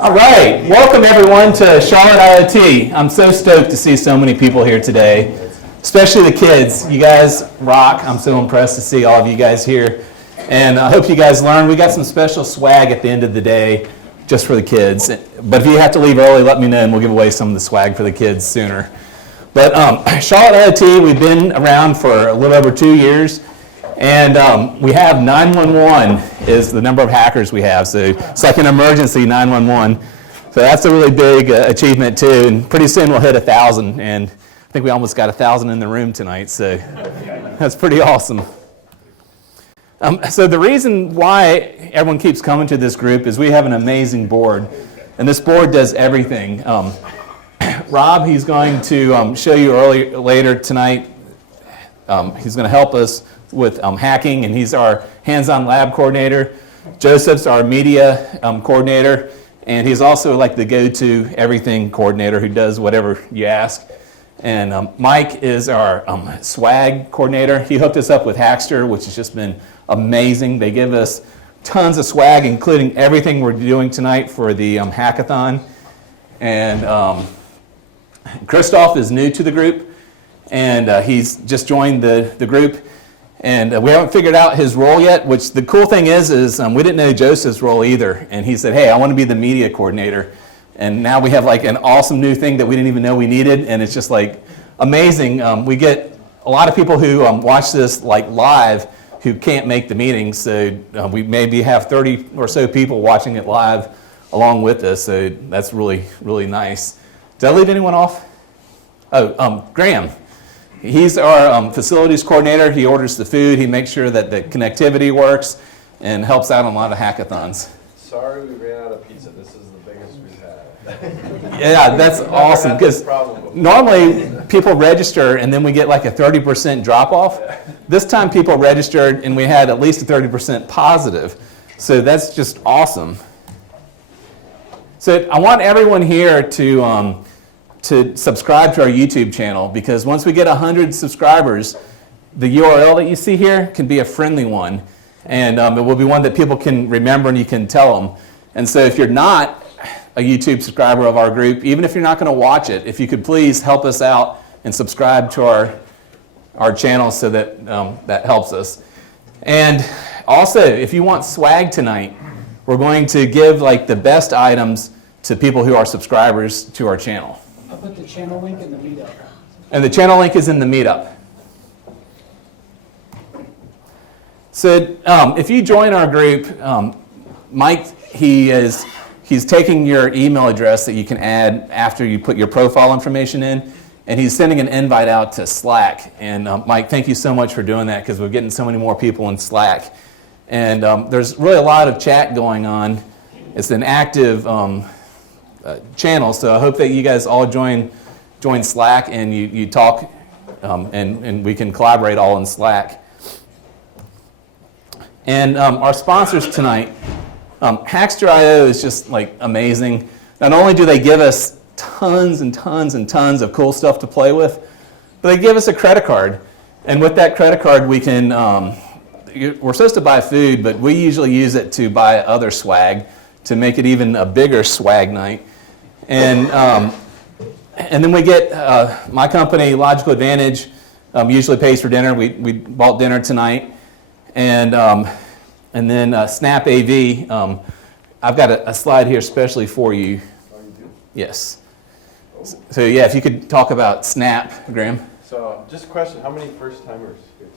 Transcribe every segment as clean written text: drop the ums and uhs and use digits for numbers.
All right, welcome everyone to Charlotte IoT. I'm so stoked to see so many people here today, especially the kids. You guys rock. I'm so impressed to see all of you guys here. And I hope you guys learned. We got some special swag at the end of the day just for the kids. But if you have to leave early, let me know and we'll give away some of the swag for the kids sooner. But Charlotte IoT, we've been around for a little over 2 years. And we have 911 is the number of hackers we have. So it's like an emergency 911. So that's a really big achievement too. And pretty soon we'll hit 1,000. And I think we almost got 1,000 in the room tonight. So that's pretty awesome. So the reason why everyone keeps coming to this group is we have an amazing board. And this board does everything. Rob, he's going to show you later tonight. He's going to help us with hacking, and he's our hands-on lab coordinator. Joseph's our media coordinator, and he's also like the go-to everything coordinator who does whatever you ask. And Mike is our swag coordinator. He hooked us up with Hackster, which has just been amazing. They give us tons of swag, including everything we're doing tonight for the hackathon. And Christoph is new to the group, and he's just joined the group. And we haven't figured out his role yet, which the cool thing is we didn't know Joseph's role either. And he said, hey, I want to be the media coordinator. And now we have like an awesome new thing that we didn't even know we needed. And it's just like amazing. We get a lot of people who watch this like live who can't make the meetings. So we maybe have 30 or so people watching it live along with us. So that's really, really nice. Did I leave anyone off? Oh, Graham. He's our facilities coordinator. He orders the food. He makes sure that the connectivity works and helps out on a lot of hackathons. Sorry we ran out of pizza. This is the biggest we've had. Yeah, that's awesome because normally people register and then we get like a 30% drop off. This time people registered and we had at least a 30% positive. So that's just awesome. So I want everyone here to subscribe to our YouTube channel, because once we get 100 subscribers, the URL that you see here can be a friendly one, and it will be one that people can remember and you can tell them. And so if you're not a YouTube subscriber of our group, even if you're not going to watch it, if you could please help us out and subscribe to our channel so that that helps us. And also, if you want swag tonight, we're going to give like the best items to people who are subscribers to our channel. I'll put the channel link in the meetup. And the channel link is in the meetup. So if you join our group, Mike, he's taking your email address that you can add after you put your profile information in, and he's sending an invite out to Slack. And Mike, thank you so much for doing that, because we're getting so many more people in Slack. And there's really a lot of chat going on. It's an active channel, so I hope that you guys all join Slack and you talk and we can collaborate all in Slack. And our sponsors tonight, Hackster.io is just like amazing. Not only do they give us tons and tons and tons of cool stuff to play with, but they give us a credit card. And with that credit card we can, we're supposed to buy food, but we usually use it to buy other swag to make it even a bigger swag night. And then we get my company, Logical Advantage, usually pays for dinner. We bought dinner tonight. And then SnapAV, I've got a slide here especially for you. Oh, you do? Yes. So yeah, if you could talk about Snap, Graham. So just a question, how many first-timers here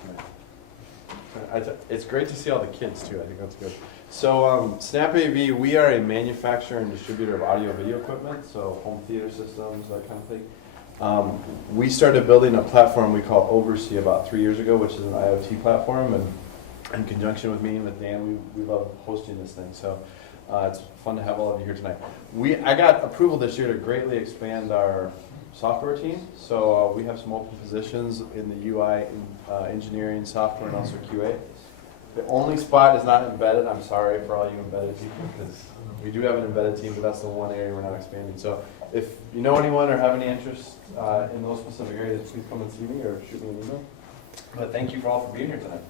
tonight? It's great to see all the kids too, I think that's good. So SnapAV, we are a manufacturer and distributor of audio-video equipment, so home theater systems, that kind of thing. We started building a platform we call Oversee about 3 years ago, which is an IoT platform, and in conjunction with me and with Dan, we love hosting this thing. So it's fun to have all of you here tonight. I got approval this year to greatly expand our software team, so we have some open positions in the UI engineering, software, and also QA. The only spot is not embedded. I'm sorry for all you embedded people, because we do have an embedded team, but that's the one area we're not expanding. So if you know anyone or have any interest in those specific areas, please come and see me or shoot me an email. But thank you all for being here tonight.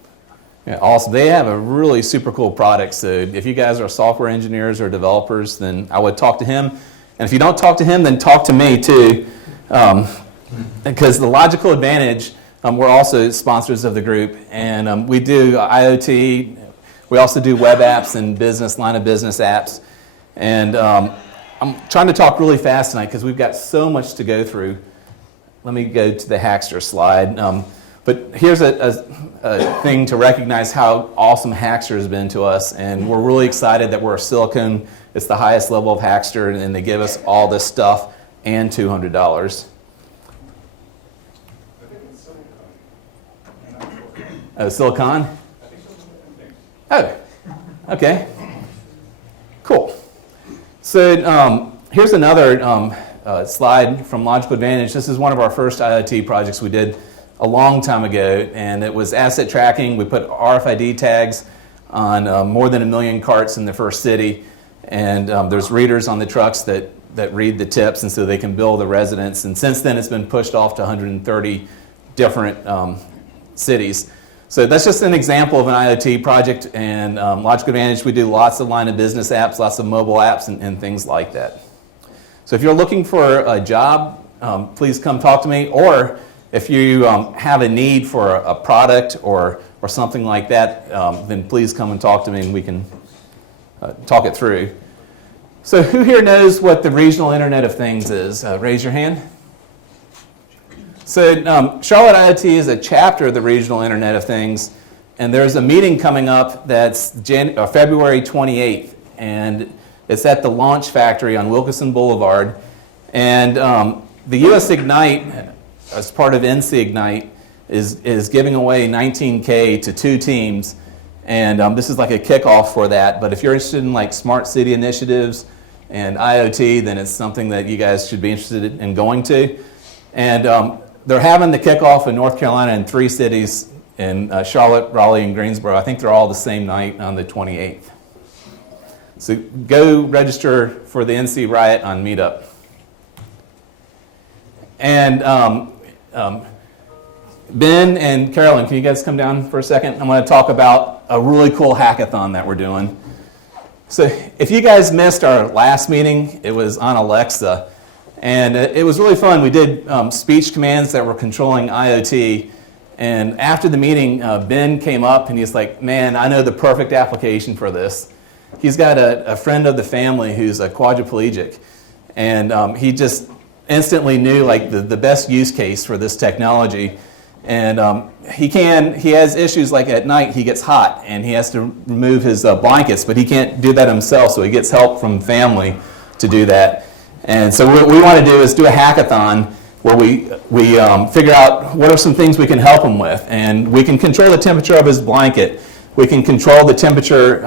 Yeah, awesome. They have a really super cool product. So if you guys are software engineers or developers, then I would talk to him. And if you don't talk to him, then talk to me too. Because the Logical Advantage, we're also sponsors of the group. And we do IoT. We also do web apps and business, line of business apps. And I'm trying to talk really fast tonight because we've got so much to go through. Let me go to the Hackster slide. But here's a thing to recognize how awesome Hackster has been to us. And we're really excited that we're a Silicon. It's the highest level of Hackster, and they give us all this stuff and $200. Oh, Silicon? Oh, okay. Cool. So here's another slide from Logical Advantage. This is one of our first IoT projects we did a long time ago, and it was asset tracking. We put RFID tags on more than 1 million carts in the first city, and there's readers on the trucks that read the tips, and so they can bill the residents. And since then, it's been pushed off to 130 different cities. So that's just an example of an IoT project, and Logical Advantage, we do lots of line of business apps, lots of mobile apps, and things like that. So if you're looking for a job, please come talk to me, or if you have a need for a product or something like that, then please come and talk to me and we can talk it through. So who here knows what the regional Internet of Things is? Raise your hand. So Charlotte IoT is a chapter of the regional Internet of Things, and there's a meeting coming up that's February 28th, and it's at the Launch Factory on Wilkeson Boulevard. And the US Ignite, as part of NC Ignite, is giving away $19K to 2 teams, and this is like a kickoff for that. But if you're interested in like smart city initiatives and IoT, then it's something that you guys should be interested in going to. And they're having the kickoff in North Carolina in 3 cities, in Charlotte, Raleigh, and Greensboro. I think they're all the same night on the 28th. So go register for the NC Riot on Meetup. And Ben and Carolyn, can you guys come down for a second? I'm going to talk about a really cool hackathon that we're doing. So if you guys missed our last meeting, it was on Alexa. And it was really fun. We did speech commands that were controlling IoT. And after the meeting, Ben came up and he's like, man, I know the perfect application for this. He's got a friend of the family who's a quadriplegic. And he just instantly knew like the best use case for this technology. And he has issues like at night he gets hot and he has to remove his blankets, but he can't do that himself, so he gets help from family to do that. And so what we want to do is do a hackathon where we figure out what are some things we can help him with. And we can control the temperature of his blanket. We can control the temperature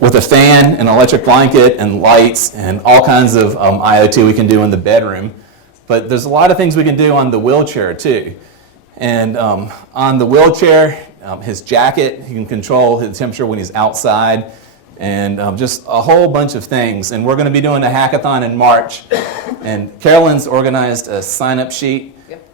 with a fan, an electric blanket, and lights, and all kinds of IoT we can do in the bedroom. But there's a lot of things we can do on the wheelchair too. And on the wheelchair, his jacket, he can control his temperature when he's outside, and just a whole bunch of things. And we're going to be doing a hackathon in March. And Carolyn's organized a sign-up sheet. Yep.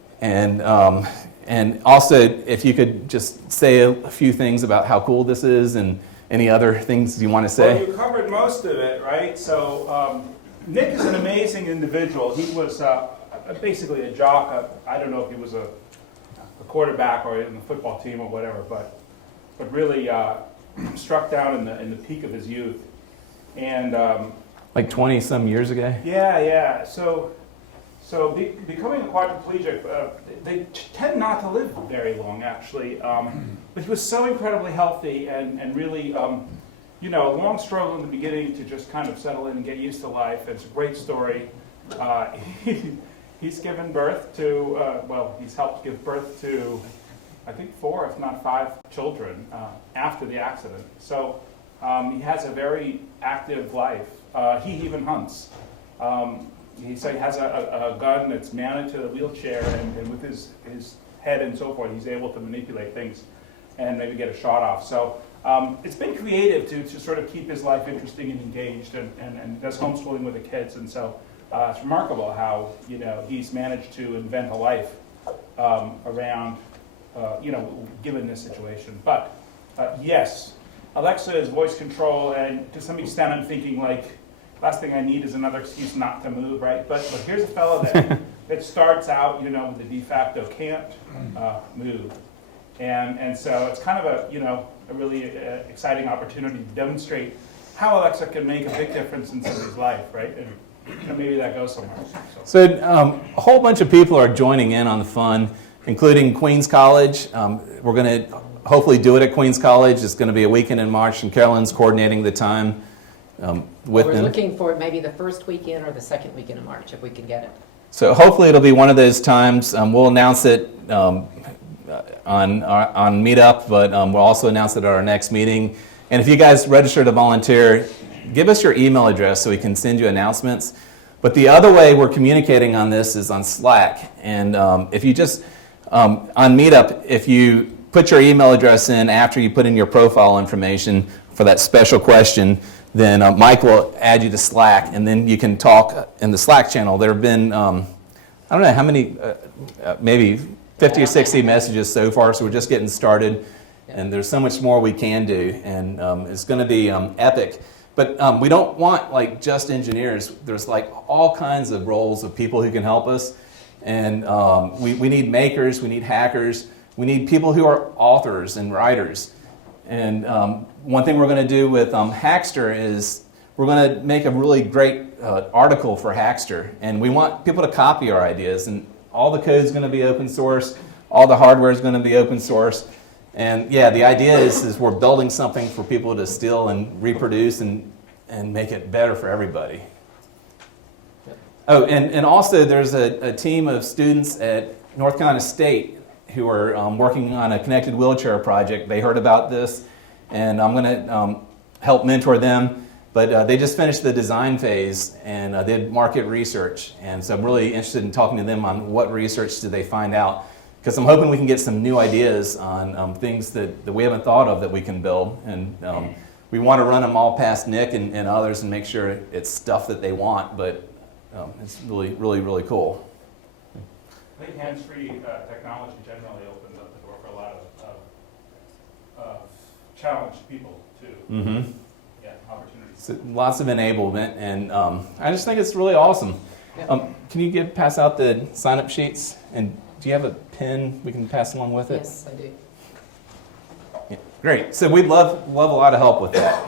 And also, if you could just say a few things about how cool this is and any other things you want to say. Well, you covered most of it, right? So Nick is an amazing individual. He was basically a jock. I don't know if he was a quarterback or in the football team or whatever, but really struck down in the peak of his youth. And like 20 some years ago? Yeah. So becoming a quadriplegic, they tend not to live very long, actually. But he was so incredibly healthy and really, a long struggle in the beginning to just kind of settle in and get used to life. It's a great story. He's given birth to, he's helped give birth to, I think 4, if not 5 children after the accident. So he has a very active life. He even hunts. He has a gun that's mounted to the wheelchair, and with his head and so forth, he's able to manipulate things and maybe get a shot off. So it's been creative to sort of keep his life interesting and engaged, and does homeschooling with the kids. And so it's remarkable how he's managed to invent a life around given this situation. But Yes, Alexa is voice control, and to some extent I'm thinking like, last thing I need is another excuse not to move, right? But here's a fellow that starts out, with the de facto can't move. And so it's kind of a really exciting opportunity to demonstrate how Alexa can make a big difference in somebody's life, right? And maybe that goes somewhere. So a whole bunch of people are joining in on the fun, including Queens College. We're going to hopefully do it at Queens College. It's going to be a weekend in March, and Carolyn's coordinating the time with We're them. looking for maybe the first weekend or the second weekend of March, if we can get it. So hopefully it'll be one of those times. We'll announce it on Meetup, but we'll also announce it at our next meeting. And if you guys register to volunteer, give us your email address so we can send you announcements. But the other way we're communicating on this is on Slack. And if you just, on Meetup, if you put your email address in after you put in your profile information for that special question, then Mike will add you to Slack, and then you can talk in the Slack channel. There have been, I don't know how many, maybe 50 or 60 messages so far, so we're just getting started. And there's so much more we can do, and it's going to be epic. But we don't want like just engineers. There's like all kinds of roles of people who can help us. And we need makers, we need hackers, we need people who are authors and writers. And one thing we're going to do with Hackster is we're going to make a really great article for Hackster. And we want people to copy our ideas. And all the code is going to be open source. All the hardware is going to be open source. And yeah, the idea is we're building something for people to steal and reproduce and make it better for everybody. Oh, and also there's a team of students at North Carolina State who are working on a connected wheelchair project. They heard about this, and I'm going to help mentor them. But they just finished the design phase and did market research. And so I'm really interested in talking to them on what research did they find out. Because I'm hoping we can get some new ideas on things that we haven't thought of that we can build. And we want to run them all past Nick and others and make sure it's stuff that they want, but it's really, really, really cool. I think hands-free technology generally opens up the door for a lot of challenged people, too. Mm-hmm. Yeah, opportunities. So lots of enablement, and I just think it's really awesome. Can you pass out the sign-up sheets? And do you have a pen we can pass along with it? Yes, I do. Yeah, great. So we'd love a lot of help with that.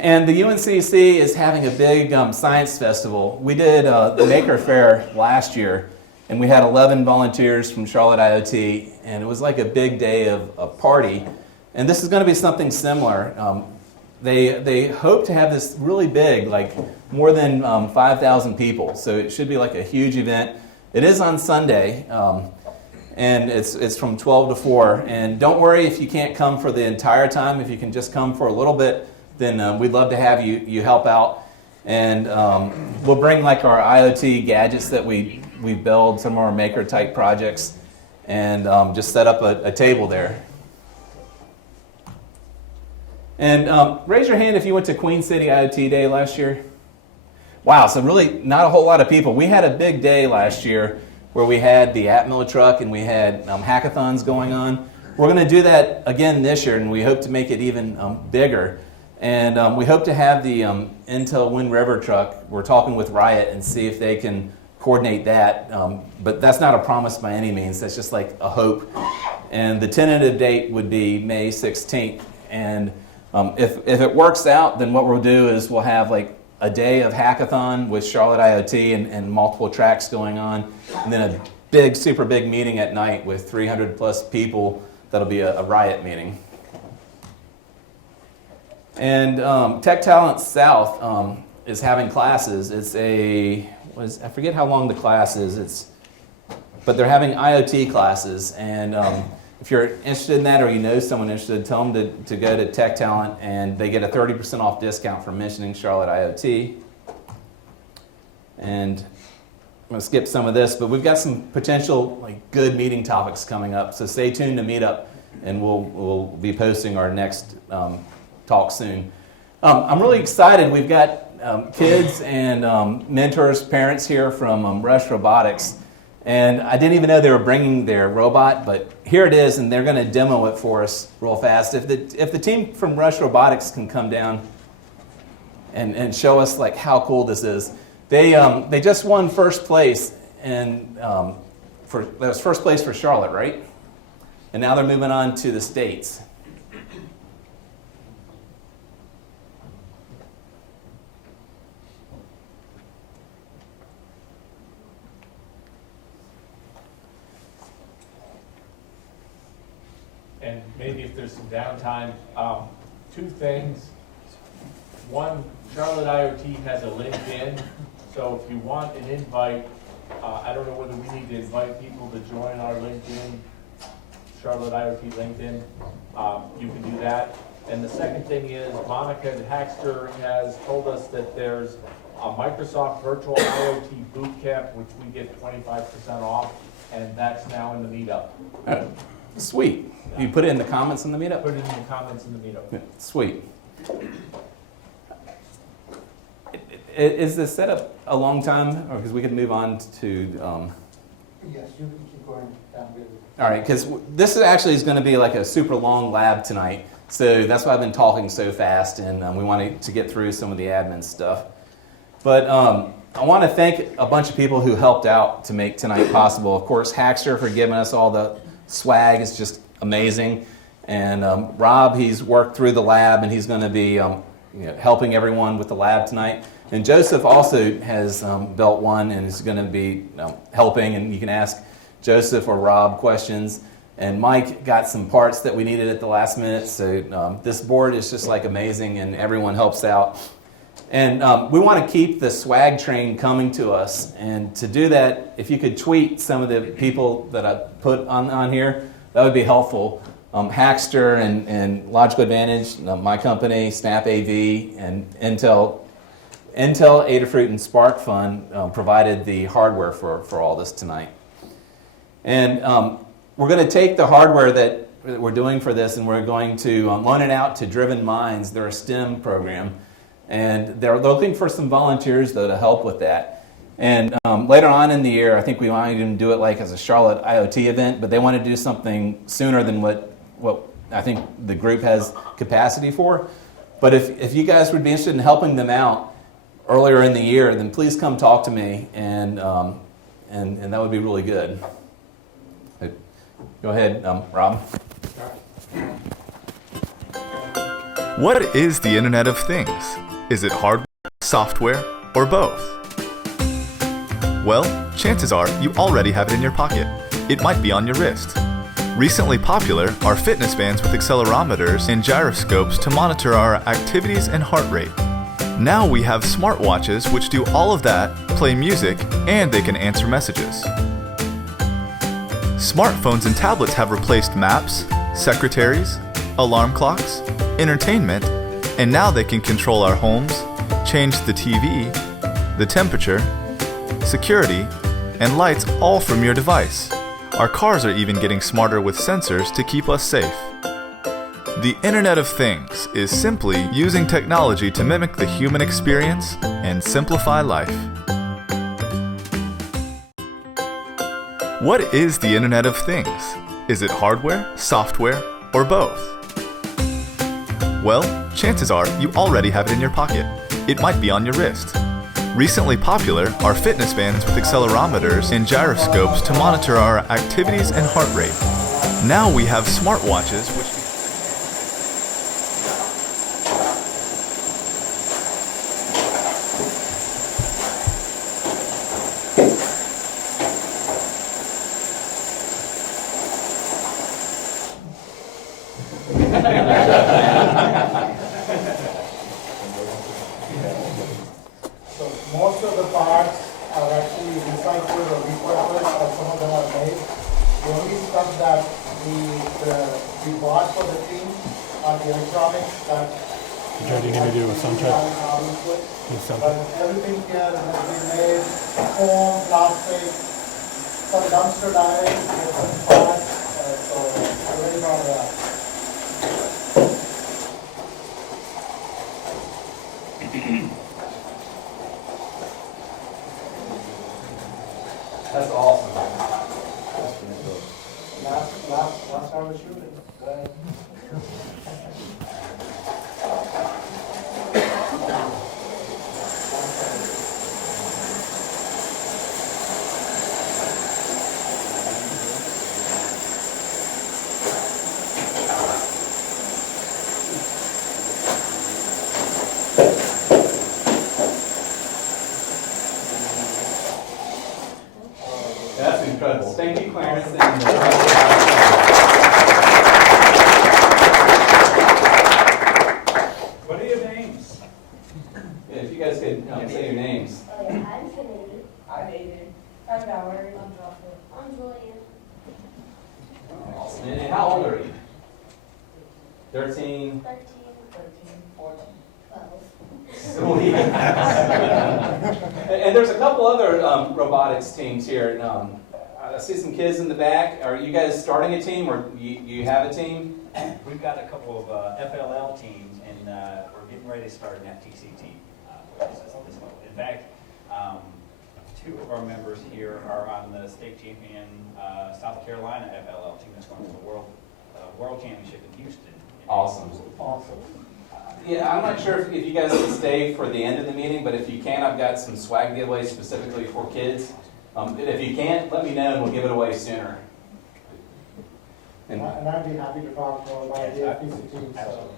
And the UNCC is having a big science festival. We did the Maker Fair last year, and we had 11 volunteers from Charlotte IoT, and it was like a big day of a party. And this is going to be something similar. They hope to have this really big, like more than 5,000 people. So it should be like a huge event. It is on Sunday, and it's from 12 to 4. And don't worry if you can't come for the entire time. If you can just come for a little bit, then we'd love to have you help out. And we'll bring like our IoT gadgets that we build, some of our maker type projects, and just set up a table there. And raise your hand if you went to Queen City IoT Day last year. Wow, so really not a whole lot of people. We had a big day last year where we had the Atmel truck and we had hackathons going on. We're going to do that again this year, and we hope to make it even bigger. And we hope to have the Intel Wind River truck. We're talking with Riot and see if they can coordinate that. But that's not a promise by any means. That's just like a hope. And the tentative date would be May 16th. And if it works out, then what we'll do is we'll have like a day of hackathon with Charlotte IoT and multiple tracks going on. And then a big, super big meeting at night with 300 plus people. That'll be a Riot meeting. And Tech Talent South is having classes. It's I forget how long the class is. But they're having IoT classes. And if you're interested in that or you know someone interested, tell them to go to Tech Talent, and they get a 30% off discount for mentioning Charlotte IoT. And I'm going to skip some of this, but we've got some potential like good meeting topics coming up. So stay tuned to Meetup, and we'll be posting our next talk soon. I'm really excited. We've got kids and mentors, parents here from Rush Robotics, And I didn't even know they were bringing their robot, but here it is, and they're going to demo it for us real fast. If the team from Rush Robotics can come down and show us like how cool this is. They just won first place, and that was first place for Charlotte, right? And now they're moving on to the States. And maybe if there's some downtime, two things. One, Charlotte IoT has a LinkedIn, so if you want an invite, I don't know whether we need to invite people to join our LinkedIn, Charlotte IoT LinkedIn. You can do that. And the second thing is, Monica at Hackster has told us that there's a Microsoft Virtual IoT Bootcamp, which we get 25% off, and that's now in the meetup. Sweet. You put it in the comments in the meetup? Put it in the comments in the meetup. Yeah, sweet. Is this set up a long time? Or because we could move on to... Yes, you can keep going down with it. All right, because this is going to be like a super long lab tonight. So that's why I've been talking so fast, and we wanted to get through some of the admin stuff. But I want to thank a bunch of people who helped out to make tonight possible. Of course, Hackster for giving us all the swag. It's just amazing. And Rob, he's worked through the lab, and he's going to be helping everyone with the lab tonight. And Joseph also has built one and is going to be helping, and you can ask Joseph or Rob questions. And Mike got some parts that we needed at the last minute. So this board is just like amazing, and everyone helps out. And we want to keep the swag train coming to us. And to do that, if you could tweet some of the people that I put on here, that would be helpful. Hackster and Logical Advantage, my company, SnapAV, and Intel, Adafruit, and SparkFun provided the hardware for all this tonight. And we're going to take the hardware that we're doing for this, and we're going to loan it out to Driven Minds. They're a STEM program. And they're looking for some volunteers, though, to help with that. And later on in the year, I think we might even do it like as a Charlotte IoT event, but they want to do something sooner than what I think the group has capacity for. But if you guys would be interested in helping them out earlier in the year, then please come talk to me, and that would be really good. Go ahead, Rob. What is the Internet of Things? Is it hardware, software, or both? Well, chances are you already have it in your pocket. It might be on your wrist. Recently popular are fitness bands with accelerometers and gyroscopes to monitor our activities and heart rate. Now we have smartwatches which do all of that, play music, and they can answer messages. Smartphones and tablets have replaced maps, secretaries, alarm clocks, entertainment, and now they can control our homes, change the TV, the temperature, security, and lights all from your device. Our cars are even getting smarter with sensors to keep us safe. The Internet of Things is simply using technology to mimic the human experience and simplify life. What is the Internet of Things? Is it hardware, software, or both? Well, chances are you already have it in your pocket. It might be on your wrist. Recently popular are fitness bands with accelerometers and gyroscopes to monitor our activities and heart rate. Now we have smartwatches which... Most of the parts are actually recycled or repurposed, or some of them are made. The only stuff that we bought for the team are the electronics that. Joe, do you need me to do a sound check? But everything here has been made, foam, plastic, some dumpster diving, different parts, so I'm really proud of that. That's awesome. Last time we're shooting. Go ahead. That's incredible. Thank you, Clarence. What are your names? Yeah, if you guys could say your names. Oh yeah, I'm Kennedy. I'm Aiden. I'm Valerie. I'm Joshua. I'm Julian. Awesome. And how old are you? 13. 13, 14. 12. Sweet. And there's a couple other robotics teams here. I see some kids in the back. Are you guys starting a team, or you have a team? We've got a couple of FLL teams, and we're getting ready to start an FTC team. In fact, two of our members here are on the state champion South Carolina FLL team that's going to the World Championship in Houston. Awesome. Yeah, I'm not sure if you guys can stay for the end of the meeting, but if you can, I've got some swag giveaways specifically for kids. And if you can't, let me know and we'll give it away sooner. And I'd be happy to talk more about the FPC team. So.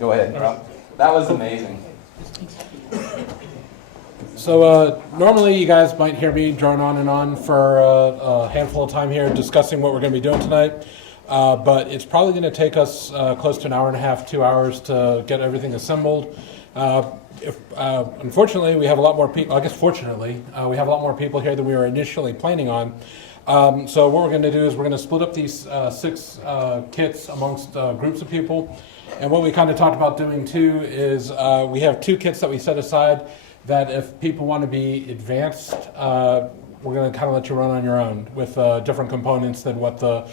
Go ahead, Rob. That was amazing. So normally you guys might hear me drone on and on for a handful of time here discussing what we're going to be doing tonight. But it's probably going to take us close to an hour and a half, 2 hours to get everything assembled. Unfortunately, we have a lot more people. I guess fortunately, we have a lot more people here than we were initially planning on. So what we're going to do is we're going to split up these 6 kits amongst groups of people. And what we kind of talked about doing too is we have 2 kits that we set aside that if people want to be advanced, we're going to kind of let you run on your own with different components than what the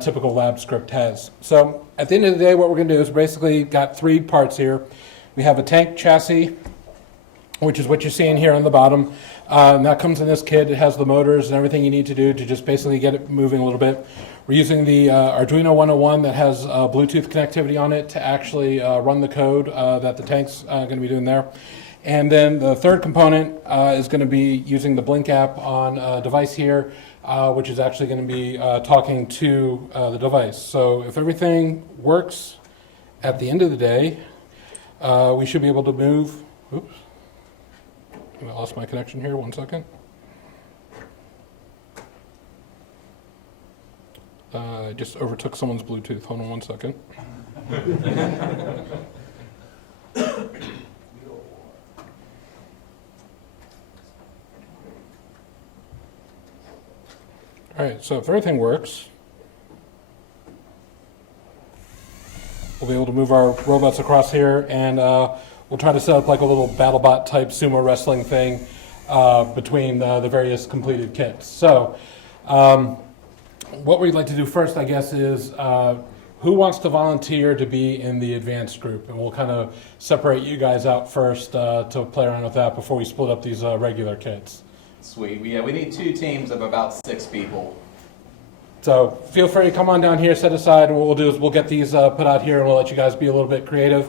typical lab script has. So at the end of the day, what we're going to do is basically got 3 parts here. We have a tank chassis, which is what you're seeing here on the bottom. And that comes in this kit. It has the motors and everything you need to do to just basically get it moving a little bit. We're using the Arduino 101 that has Bluetooth connectivity on it to actually run the code that the tank's going to be doing there. And then the third component is going to be using the Blynk app on a device here, which is actually going to be talking to the device. So if everything works at the end of the day, we should be able to move. Oops. I lost my connection here. 1 second. I just overtook someone's Bluetooth. Hold on 1 second. All right, so if everything works, we'll be able to move our robots across here, and we'll try to set up like a little BattleBot type sumo wrestling thing between the various completed kits. So what we'd like to do first, I guess, is who wants to volunteer to be in the advanced group? And we'll kind of separate you guys out first to play around with that before we split up these regular kits. Sweet. Yeah, we need 2 teams of about 6 people. So feel free to come on down here, set aside, and what we'll do is we'll get these put out here and we'll let you guys be a little bit creative.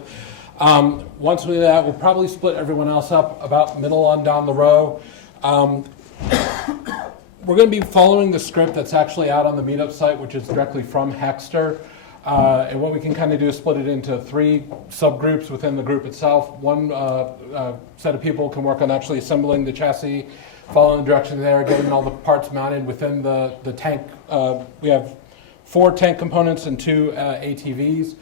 Once we do that, we'll probably split everyone else up about middle on down the row. We're going to be following the script that's actually out on the meetup site, which is directly from Hackster. And what we can kind of do is split it into 3 subgroups within the group itself. One set of people can work on actually assembling the chassis, following the directions there, getting all the parts mounted within the tank. We have 4 tank components and 2 ATVs.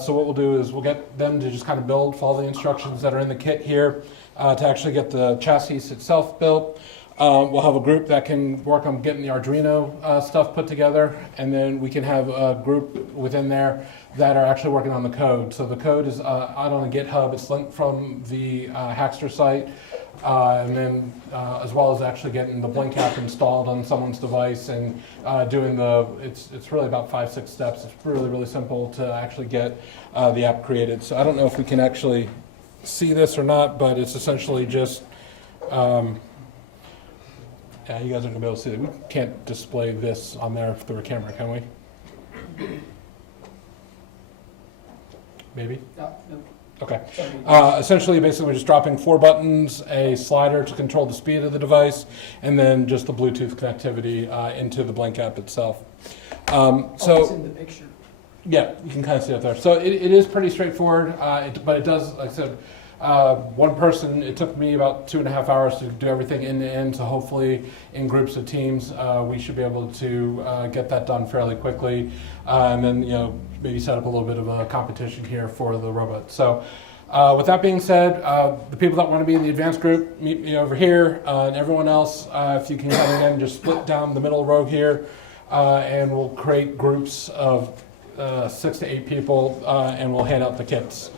So what we'll do is we'll get them to just kind of follow the instructions that are in the kit here to actually get the chassis itself built. We'll have a group that can work on getting the Arduino stuff put together, and then we can have a group within there that are actually working on the code. So the code is out on GitHub. It's linked from the Hackster site, and then as well as actually getting the Blynk app installed on someone's device and doing it's really about 5-6 steps. It's really, really simple to actually get the app created. So I don't know if we can actually see this or not, but it's essentially just Yeah, you guys aren't gonna be able to see it. We can't display this on there through a camera, can we? Maybe? Okay. Essentially, basically, we're just dropping 4 buttons, a slider to control the speed of the device, and then just the Bluetooth connectivity into the Blynk app itself. It's in the picture. Yeah, you can kind of see it there. So it is pretty straightforward, but it does, like I said, one person, it took me about 2.5 hours to do everything end to end, so hopefully in groups of teams, we should be able to get that done fairly quickly, and then, you know, maybe set up a little bit of a competition here for the robot. So with that being said, the people that want to be in the advanced group, meet me over here, and everyone else, if you can come again, just split down the middle row here, and we'll create groups of 6 to 8 people, and we'll hand out the kits.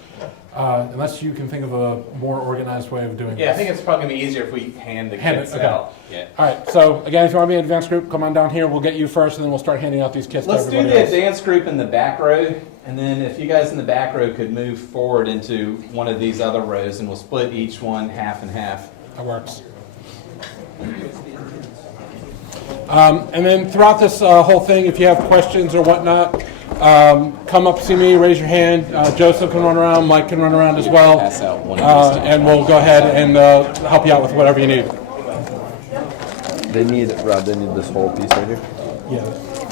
Unless you can think of a more organized way of doing this. Yeah, I think it's probably gonna be easier if we hand the kits out. Yeah. All right, so again, if you want to be an advanced group, come on down here. We'll get you first, and then we'll start handing out these kits Let's to do everybody the else. advanced group in the back row, and then if you guys in the back row could move forward into one of these other rows, and we'll split each one half and half. That works. And then throughout this whole thing, if you have questions or whatnot, come up, see me, raise your hand. Joseph can run around, Mike can run around as well. Pass out one of these. And we'll go ahead and help you out with whatever you need. They need, Rob, they need this whole piece right here? Yeah,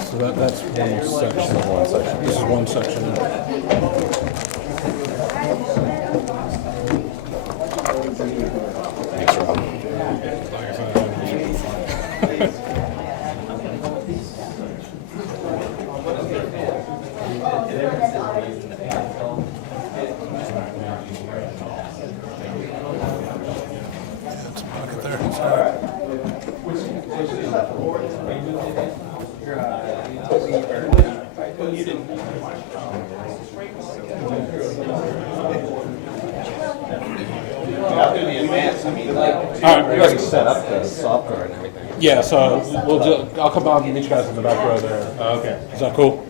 so that's one section. This is one section. Set up the software and everything. Yeah, so I'll come down and meet you guys in the back row there. Okay. Is that cool?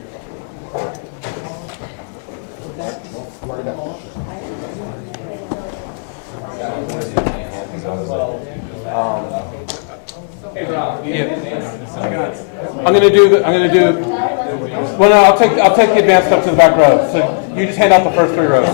I'm gonna do. Well, no, I'll take the advanced stuff to the back row. So you just hand out the first 3 rows.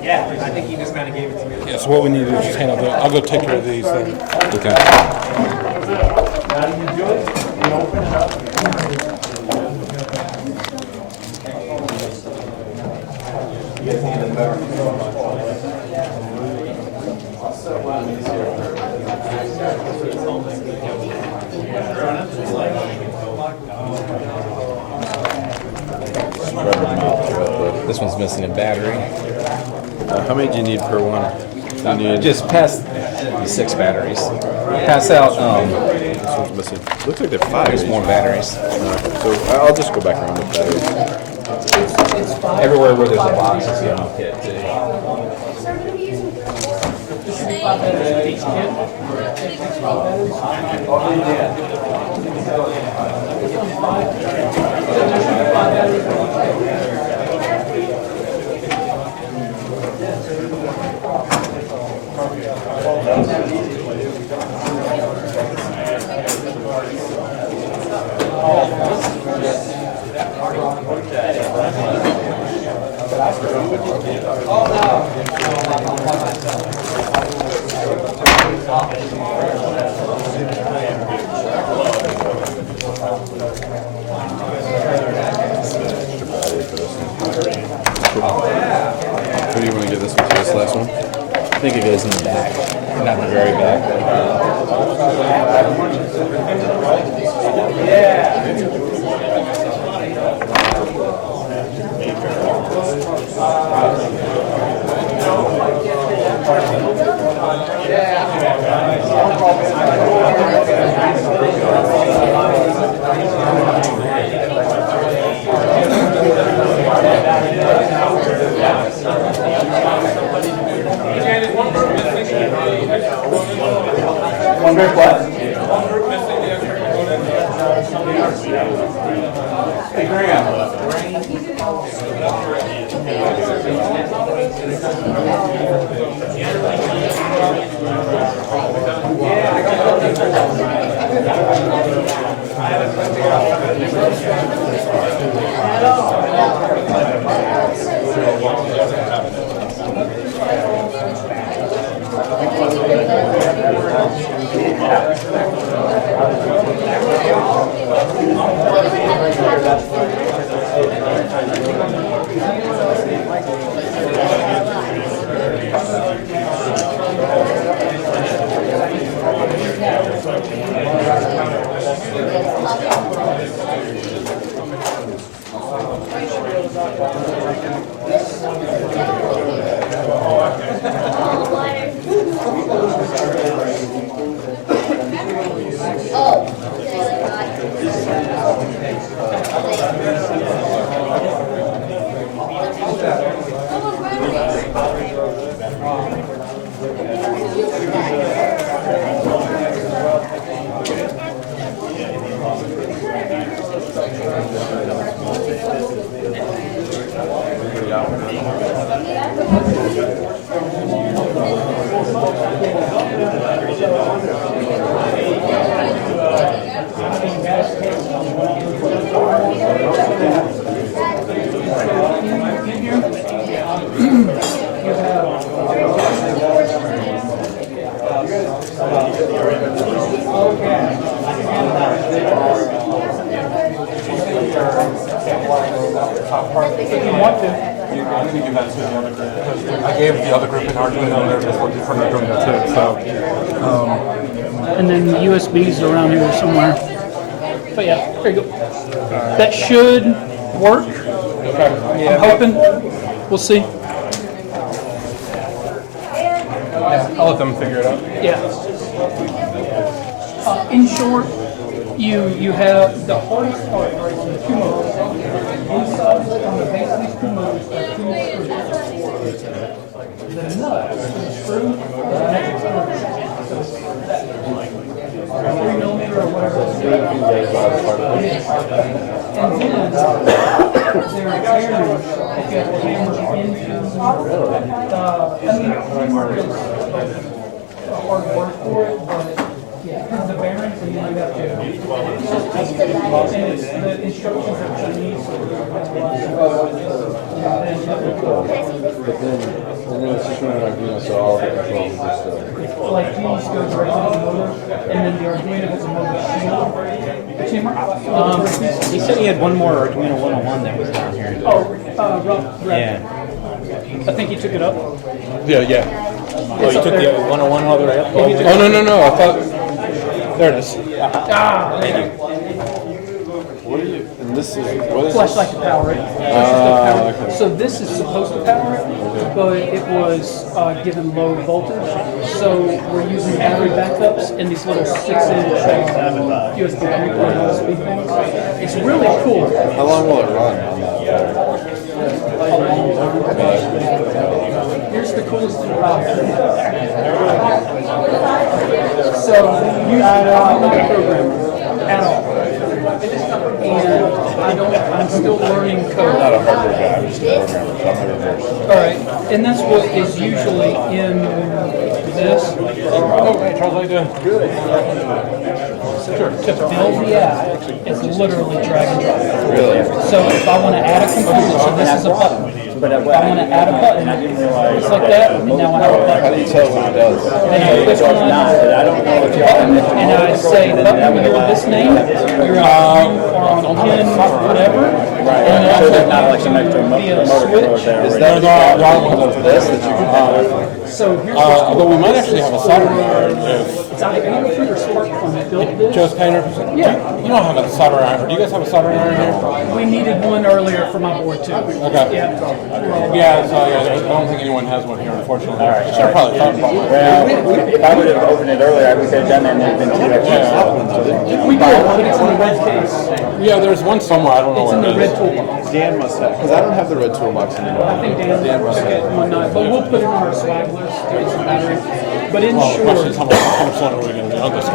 Yeah, I think he just kind of gave it to me. Yeah, so what we need to do is just hand out I'll go take care of these then. Okay. Now you do it, you open it up. This one's missing a battery. How many do you need per one? You need Just pass 6 batteries. Pass out, this one's missing. Looks like they're 5. there's more batteries. So I'll just go back around with batteries. Everywhere where there's a box, it's the ammo kit too. Who do you want to give this one to, this last one? I think it goes in the back, not the very back. group what? Hey, Graham. I gave the other group an Arduino, they're just looking for an Arduino too, so. And then the USBs are around here somewhere. But yeah, there you go. That should work. I'm hoping. We'll see. I'll let them figure it out. Yeah. In short, you have the hardest part right in the two motors. Inside on the base of these two motors are two screws. The nut is the screw that connects to the 3 millimeter or whatever. And then there are bearings that get hammered into a hard word for it, but yeah, the bearings, and then you have to. And it's the instructions are Chinese. And then it's just running Arduino, so all the controls and stuff. Like these go directly to the motor, and then the Arduino has a motor shield. He said he had one more Arduino 101 that was down here. Rob. Yeah. I think he took it up. Yeah. Oh, you took the 101 all the way up? Oh, no, I thought, there it is. Thank you. What are you, and this is, what is Flashlight this? to power it. Okay. So this is supposed to power it, but it was given low voltage. So we're using battery backups and these little 6-inch USB 3.0 USB things. It's really cool. How long will it run on that? Here's the coolest thing about it. So I'm not a programmer at all. And I'm still learning code. I'm not a hardware guy, I'm just a programmer, so I'm the reverse. All right, and that's what is usually in this. Oh, hey, Charles, how you doing? Good. To build the app, it's literally drag and drop. Really? So if I want to add a component, so this is a button. If I want to add a button, it's like that, and now I have a How button. do you tell when it does? And I click on button, and I say, button, you're this name, you're on pin, whatever. And then I click via switch. Is that the problem with this that you can So here's what's cool. But we might actually have a soldering iron. It's Adafruit or SparkFun that built this. Joe's painter. Yeah. You don't have a soldering iron. Do you guys have a soldering iron here? We needed one earlier for my board too. Okay. Yeah. Yeah, so I don't think anyone has one here, unfortunately. All right. Should have probably thought about it. Well, if I would have opened it earlier, we could have done that and there's been 2 extra. We did, but it's in the red case. Yeah, there's one somewhere. I don't know It's in where the it red is. toolbox. Dan must have, because I don't have the red toolbox anymore. I think Dan must took have. it one night, but we'll put it on our swag list. There's some battery. But in Well, the question is short, how much fun are we going to do on this guy?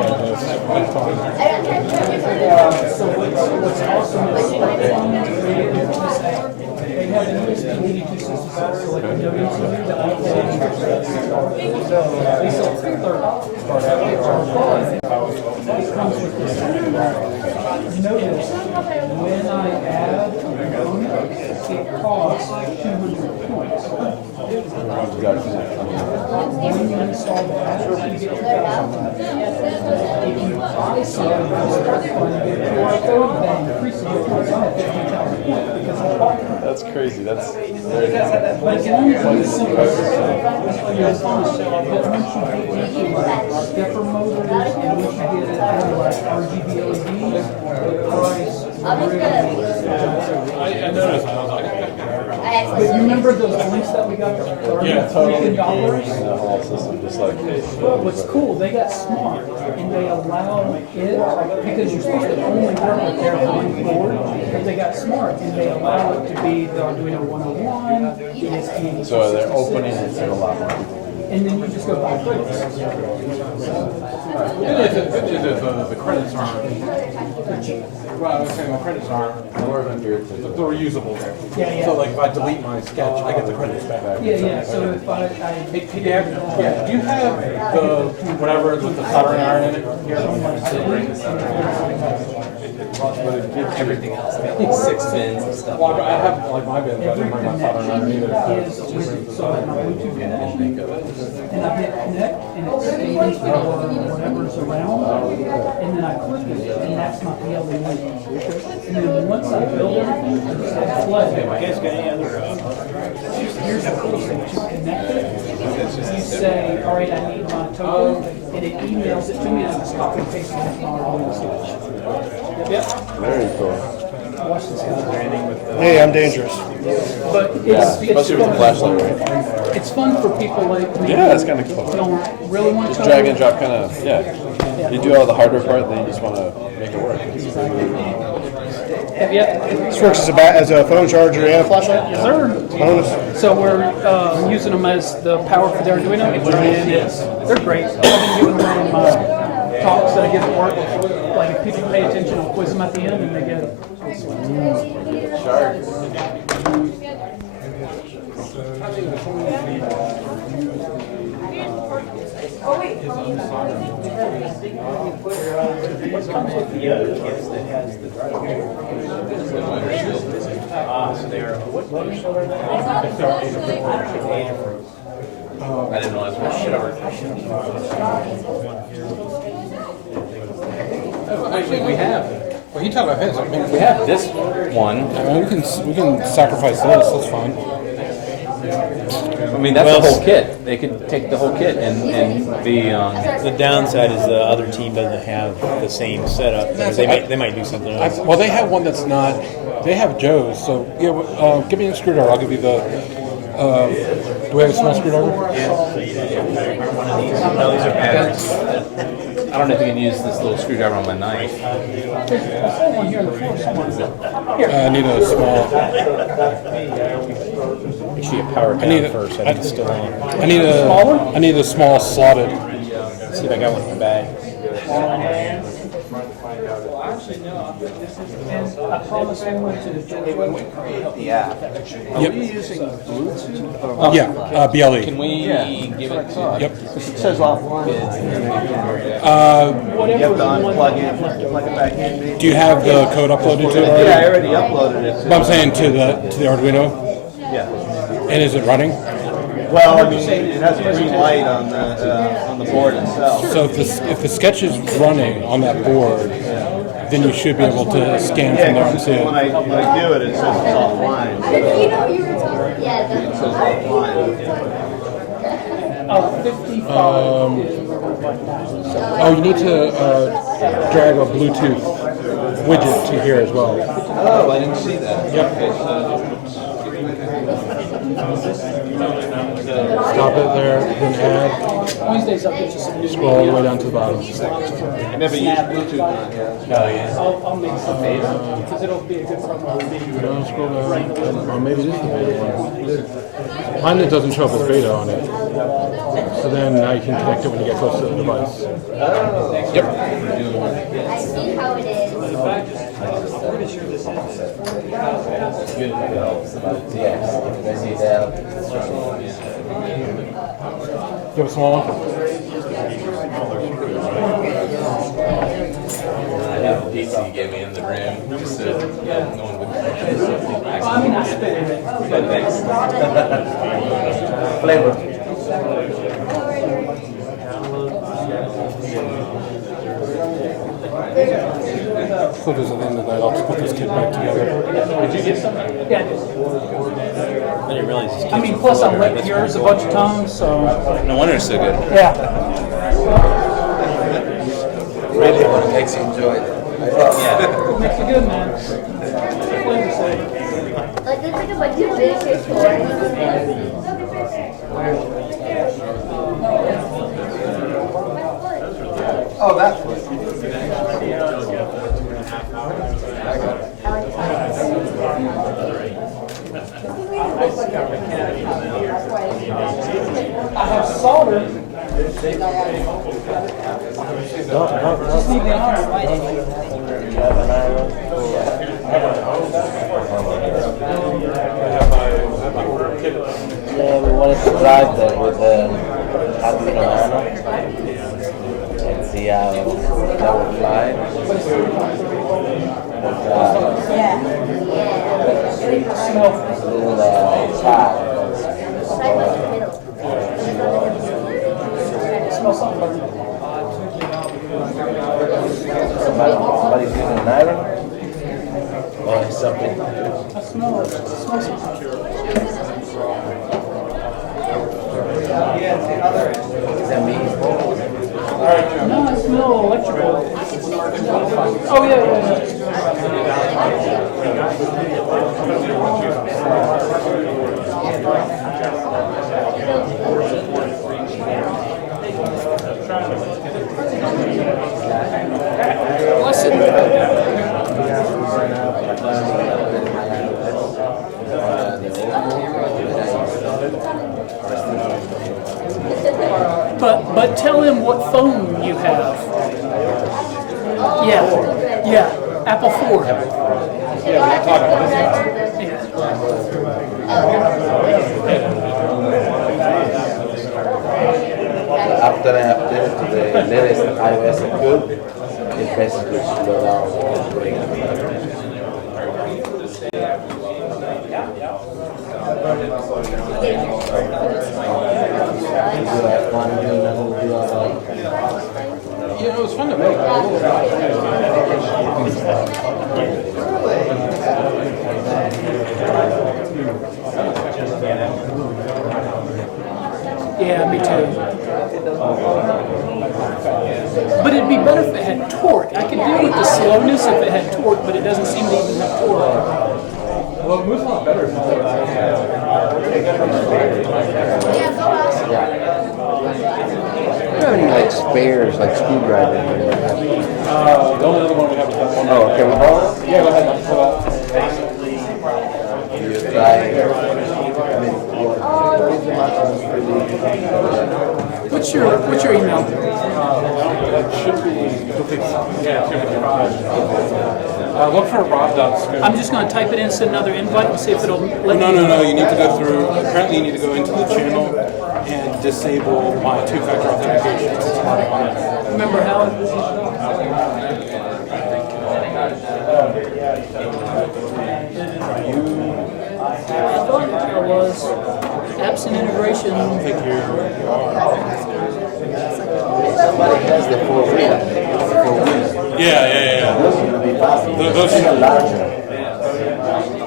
so what's awesome is SparkFun, they have an USB-82 system, so like no ECU that we play. So they sell 230. It comes with this. Notice, when I add a component, it costs 200 points. When you install the app, you get 2,000. If you buy something from SparkFun, you get a QR code, that increases your points by 50,000 points because of SparkFun. That's crazy. That's But as long as you simple but once you get into like stepper motors and once you get it into like RGB LEDs, the price really I noticed. I was like, But you remember those links that we got that were $3? the whole system just like. What's cool, they got smart and they allow it, because you're supposed to only work with their one board, but they got smart and they allow it to be the Arduino 101, ESP. So they're opening it to a lot more people. And then you just go buy credits. the credits aren't. Well, I was saying the credits aren't. They're reusable. Yeah. So like if I delete my sketch, I get the credits back. Yeah, so if I Yeah. Do you have the whatever with the soldering iron in it? Everything else, they have like 6 bins and stuff. Well, I have like my bins, but I didn't bring my soldering iron either. is a wizard, so like my Bluetooth connection, and I hit connect, and it scans for whatever's around, and then I click it, and that's my BLE link. And then once I build everything, I just hit play. Here's the cool thing, you connect it, you say, all right, I need my token, and it emails it to me, and I just copy and paste it into my Arduino sketch. Yep. Very cool. Watch this guy. Hey, I'm dangerous. But it's Especially with the flashlight, right? It's fun for people like me. Yeah, that's kind of cool. who don't really want to Just drag and drop kind of, yeah. You do all the hardware part, then you just want to make it work. Yeah. This works as a phone charger and a flashlight? Yes, sir. Bonus. So we're using them as the power for the Arduino, and they're great. I've been giving them in my talks that I give at work. Like if people pay attention, I'll quiz them at the end, and they get it. Oh, wait. What comes with the other kits that has the so they are, what motors are they? Adafruit. I didn't realize what Actually, we have. Well, you talk about his. I mean, We have this one. I mean, we can sacrifice this. That's fine. I mean, that's the whole kit. They could take the whole kit and be. The downside is the other team doesn't have the same setup. Because they might do something else. Well, they have one that's not. They have Joe's. So yeah, give me a screwdriver. I'll give you the. Do we have a small screwdriver? No, these are batteries. I don't know if you can use this little screwdriver on my knife. I need a small. Actually, a power down first. I think it's still on. I need a small slotted. Let's see if I got one in the bag. And I promise I went to The app. Yep. Yeah, BLE. Can we give it? Yep. It says offline. You have to unplug it, plug it back in. Do you have the code uploaded to it already? Yeah, I already uploaded it. But I'm saying to the Arduino. Yeah. And is it running? Well, I mean, it has a green light on the board itself. So if the sketch is running on that board, then you should be able to scan from there and see it. When I do it, it says it's offline. You know, you were talking, yeah. It says offline. 55. Oh, you need to drag a Bluetooth widget to here as well. Oh, I didn't see that. Yep. Stop it there, then add. Wednesdays I'll get you some new media. Scroll all the way down to the bottom. I never use Bluetooth on here. I'll make some because it'll be a good promo. No, scroll down. Or maybe this is the beta one. Mine that doesn't show up as beta on it. So then now you can connect it when you get close to the device. Yep. I see how it is. You have a small one? DC gave me in the room, just so no one would. I mean, I spit in it. Thanks. Flavor. So there's a thing that I'll just put this kit back together. Did you get some? Yeah, I did. I didn't realize this I mean, plus I licked yours a bunch of times, so. No wonder it's so good. Yeah. Really makes you enjoy it. Yeah. Makes it good, man. Flavor's sake. Like, there's like a bunch of visitors for Oh, that's what. I have solder. Just need the Yeah, we wanted to drive that with Arduino and see how that would fly. It's a little pad. Somebody's using an iron? Or something? I smell it. It smells something. Is that me? No, I smell electrical. Oh, yeah. Bless But tell him what phone you have. Yeah, Apple 4. After I updated to the latest iOS code, it basically slowed down the brain. Yeah, it was fun to make. Yeah, me too. But it'd be better if it had torque. I could deal with the slowness if it had torque, but it doesn't seem to even have torque. Well, it moves a lot better. Do you have any like spares, like screwdrivers? The only other one we have is that one. Oh, okay, we hold? Yeah, go ahead. You try. What's your email? It should be. Yeah, it should be. Look for Rob.Scoop. I'm just going to type it in, send another invite, and see if it'll let me. No. You need to go through. Apparently, you need to go into the channel and disable my two-factor authentication. Remember how? I thought there was absent integration. Somebody has the 4-wheel. Yeah. Those should be larger.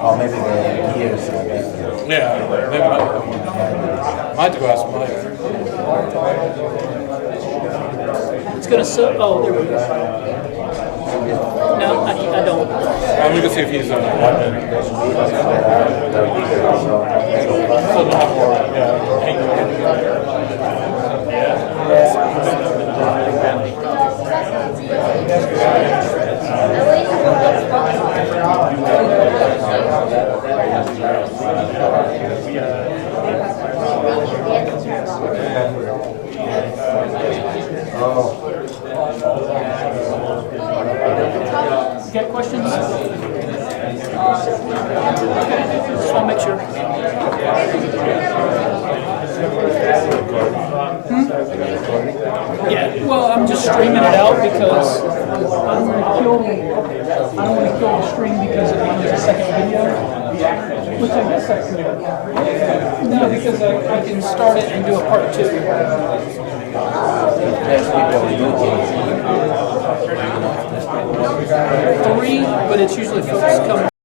Or maybe the gears are different. Yeah, maybe I have to go ask Mike. It's going to oh, there we go. No, I don't. I'm going to see if he's Got questions? Just want to make sure. Yeah, well, I'm just streaming it out because I don't want to kill the stream because it becomes a second video, which I guess I could. No, because I can start it and do a part 2. There's people on YouTube. 3, but it's usually folks coming.